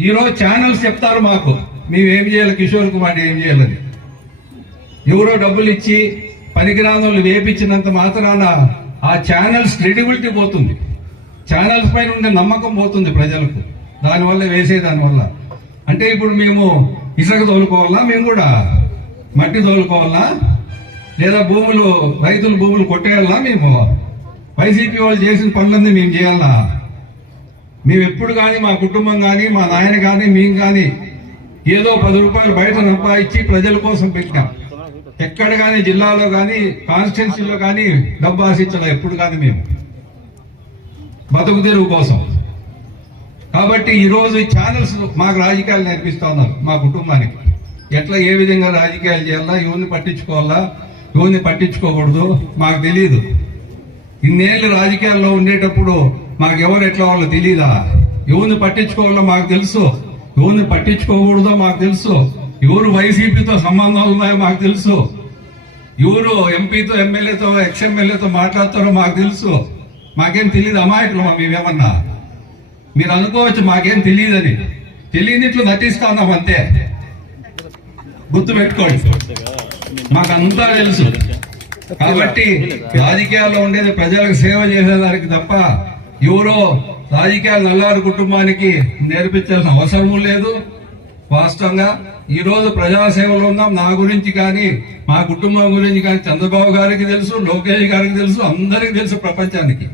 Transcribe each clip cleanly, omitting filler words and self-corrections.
ఈరోజు ఛానల్స్ చెప్తారు మాకు మేమేం చేయాలి, కిషోర్ కుమార్ ఏం చేయాలని. ఎవరో డబ్బులు ఇచ్చి పనికిరాను వేపించినంత మాత్రాన ఆ ఛానల్స్ క్రెడిబిలిటీ పోతుంది, ఛానల్స్ పైన ఉండే నమ్మకం పోతుంది ప్రజలకు. దానివల్ల దానివల్ల అంటే ఇప్పుడు మేము ఇసుక తోలుకోవాలా, మేము కూడా మట్టి తోలుకోవాలా, లేదా రైతుల భూములు కొట్టేయాలా? మేము వైసీపీ వాళ్ళు చేసిన పనులన్నీ మేము చేయాలా? మేము ఎప్పుడు కానీ మా కుటుంబం కానీ మా నాయన కానీ మేము కానీ ఏదో 10 రూపాయలు బయట సంపాదించి ప్రజల కోసం పెట్టినాం. ఎక్కడ కానీ జిల్లాలో కానీ కాన్స్టిట్యున్సీలో కానీ డబ్బు ఆశించాలి ఎప్పుడు కానీ మేము బతుకు తెరువు కోసం. కాబట్టి ఈరోజు ఈ ఛానల్స్ మాకు రాజకీయాలు నేర్పిస్తా ఉన్నారు. మా కుటుంబానికి ఎట్లా ఏ విధంగా రాజకీయాలు చేయాలా, ఎవరిని పట్టించుకోవాలా, ఎవరిని పట్టించుకోకూడదు మాకు తెలియదు. ఇన్నేళ్ళు రాజకీయాల్లో ఉండేటప్పుడు మాకు ఎవరు ఎట్లా వాళ్ళో తెలియదా? ఎవరిని పట్టించుకోవాలో మాకు తెలుసు, ఎవరిని పట్టించుకోకూడదో మాకు తెలుసు, ఎవరు వైసీపీతో సంబంధాలు ఉన్నాయో మాకు తెలుసు, ఎవరు ఎంపీతో ఎమ్మెల్యేతో ఎక్స్ఎమ్మెల్యేతో మాట్లాడతారో మాకు తెలుసు. మాకేం తెలియదు, అమాయకులు మేమేమన్నా. మీరు అనుకోవచ్చు మాకేం తెలియదని, తెలియనిట్లు నటిస్తా ఉన్నాం అంతే. గుర్తు పెట్టుకోండి, మాకంతా తెలుసు. కాబట్టి రాజకీయాల్లో ఉండేది ప్రజలకు సేవ చేసేదానికి తప్ప ఎవరో రాజకీయాలు నల్లారు కుటుంబానికి నేర్పించాల్సిన అవసరము లేదు. వాస్తవంగా ఈ రోజు ప్రజాసేవలో ఉన్నాం. నా గురించి కానీ మా కుటుంబం గురించి కానీ చంద్రబాబు గారికి తెలుసు, లోకేష్ గారికి తెలుసు, అందరికి తెలుసు ప్రపంచానికి.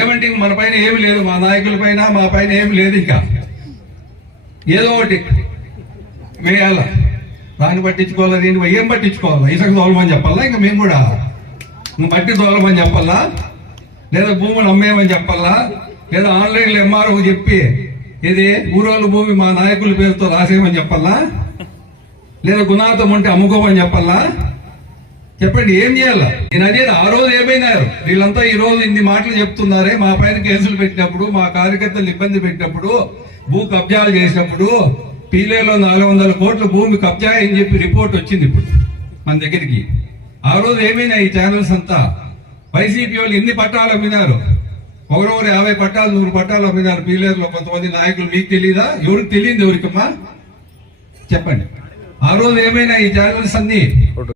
ఏమంటే మన పైన ఏమి లేదు, మా నాయకుల పైన మా పైన ఏమి లేదు. ఇంకా ఏదో ఒకటి వేయాల, దాన్ని పట్టించుకోవాలా, దీన్ని ఏం పట్టించుకోవాలా? ఇసుక తోలమని చెప్పాలా? ఇంకా మేము కూడా మట్టి తోలమని చెప్పాలా? లేదా భూములు అమ్మేయమని చెప్పాలా? లేదా ఆన్లైన్లో ఎంఆర్ఓ చెప్పి ఇది ఊరోళ్ళ భూమి మా నాయకుల పేరుతో రాసేయమని చెప్పాలా? లేదా గుణాతం ఉంటే అమ్ముకోమని చెప్పాలా? చెప్పండి, ఏం చేయాలా? నేను అదే ఆ రోజు ఏమైనారు వీళ్ళంతా ఈ రోజు ఇన్ని మాటలు చెప్తున్నారే. మా పైన కేసులు పెట్టినప్పుడు, మా కార్యకర్తలు ఇబ్బంది పెట్టినప్పుడు, భూ కబ్జాలు చేసినప్పుడు, పీలేలో 400 కోట్ల భూమి కబ్జా అని చెప్పి రిపోర్ట్ వచ్చింది ఇప్పుడు మన దగ్గరికి. ఆ రోజు ఏమైనా ఈ ఛానల్స్ అంతా వైసీపీ వాళ్ళు ఎన్ని పట్టాలు అమ్మినారు? ఒకరొకరు 50 పట్టాలు 100 పట్టాలు అమ్మినారు పీలేరులో కొంతమంది నాయకులు. మీకు తెలియదా? ఎవరికి తెలియదు? ఎవరికమ్మా చెప్పండి. ఆ రోజు ఏమైనా ఈ ఛానల్స్ అన్ని